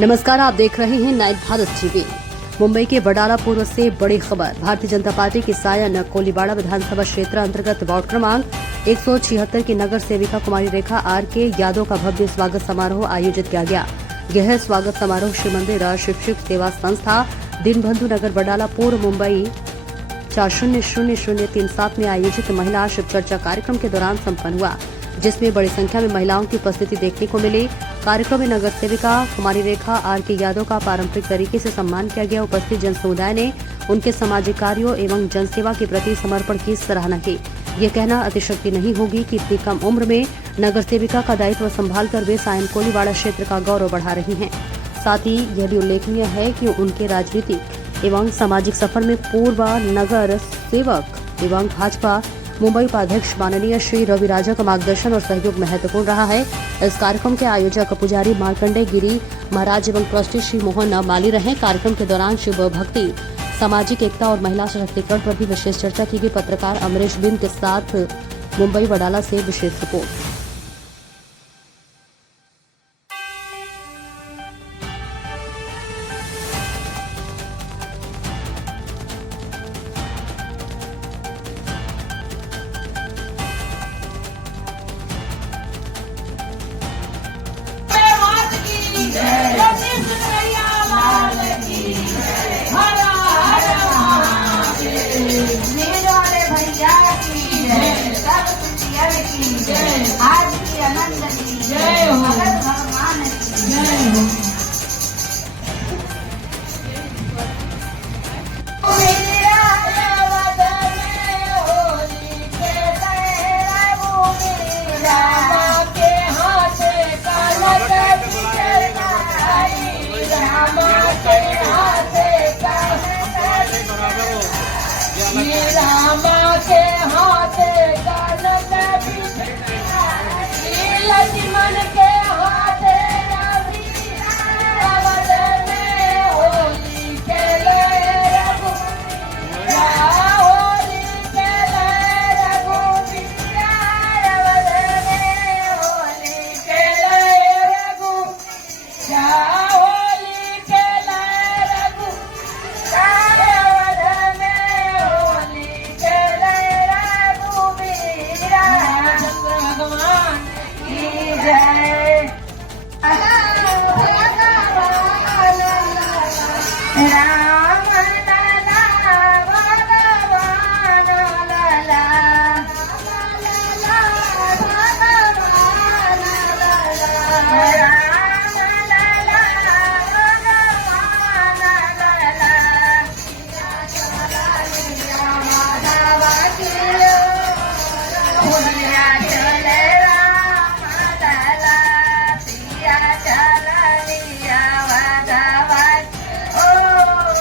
नमस्कार, आप देख रहे हैं नाइट भारत टीवी। मुंबई के वडाला पूर्व से बड़ी खबर। भारतीय जनता पार्टी की सायन कोलीबाड़ा विधानसभा क्षेत्र अंतर्गत वार्ड क्रमांक 176 की नगर सेविका कुमारी रेखा आर के यादव का भव्य स्वागत समारोह आयोजित किया गया। यह स्वागत समारोह श्री मंदिर शिक्षक सेवा संस्था दीनबंधु नगर वडाला पूर्व मुंबई 400037 में आयोजित महिला शिव चर्चा कार्यक्रम के दौरान संपन्न हुआ, जिसमें बड़ी संख्या में महिलाओं की उपस्थिति देखने को मिली। कार्यक्रम में नगर सेविका कुमारी रेखा आर के यादव का पारंपरिक तरीके से सम्मान किया गया। उपस्थित जन समुदाय ने उनके सामाजिक कार्यों एवं जनसेवा के प्रति समर्पण की सराहना की। ये कहना अतिशयोक्ति नहीं होगी कि इतनी कम उम्र में नगर सेविका का दायित्व संभालकर वे सायन कोलीबाड़ा क्षेत्र का गौरव बढ़ा रही हैं। साथ ही यह भी उल्लेखनीय है कि उनके राजनीतिक एवं सामाजिक सफर में पूर्व नगर सेवक एवं भाजपा मुंबई उपाध्यक्ष माननीय श्री रवि राजा का मार्गदर्शन और सहयोग महत्वपूर्ण रहा है। इस कार्यक्रम के आयोजक पुजारी मार्कंडे गिरी महाराज एवं ट्रस्टी श्री मोहन माली रहे। कार्यक्रम के दौरान शिव भक्ति, सामाजिक एकता और महिला सशक्तिकरण पर भी विशेष चर्चा की गई। पत्रकार अमरीश बिन के साथ मुंबई वडाला से विशेष रिपोर्ट। आज की आनंद की जय हो, भगवान की जय हो। रामा के हाथे लक्ष्मण के हाथे रावण में होली खेले रघुवीरा, होली खेले रघुवीरा, रावण में होली खेले रघुवीरा, होली खेले रघुवीरा, रावण में होली खेले रघुवीरा। भगवान जय राम लाला भगवान लाला, भगवान लाला, राम लाला भगवान लाला, माधवा की भुलिया चले Oh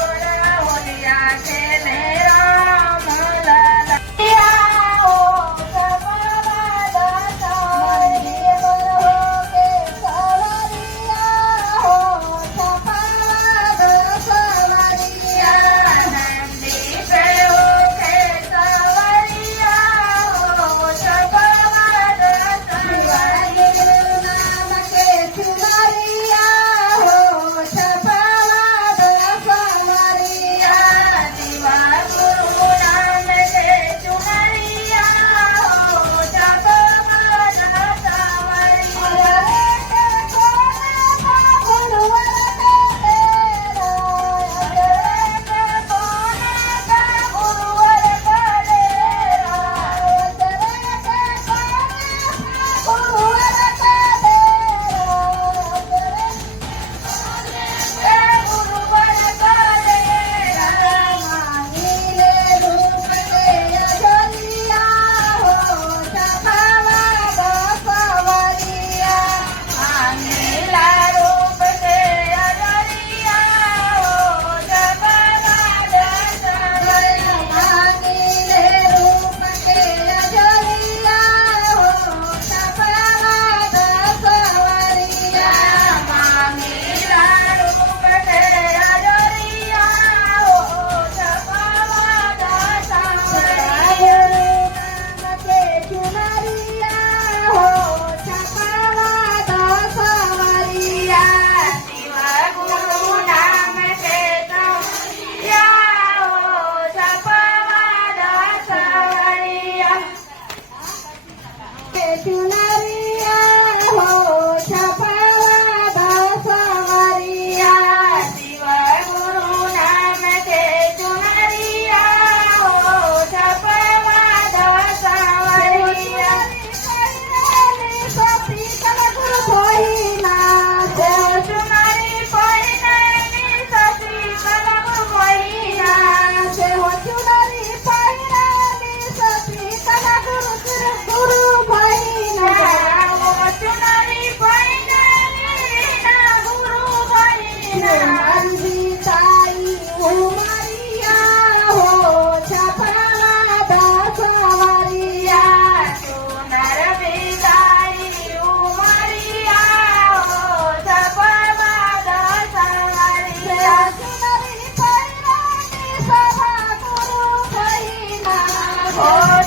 ओम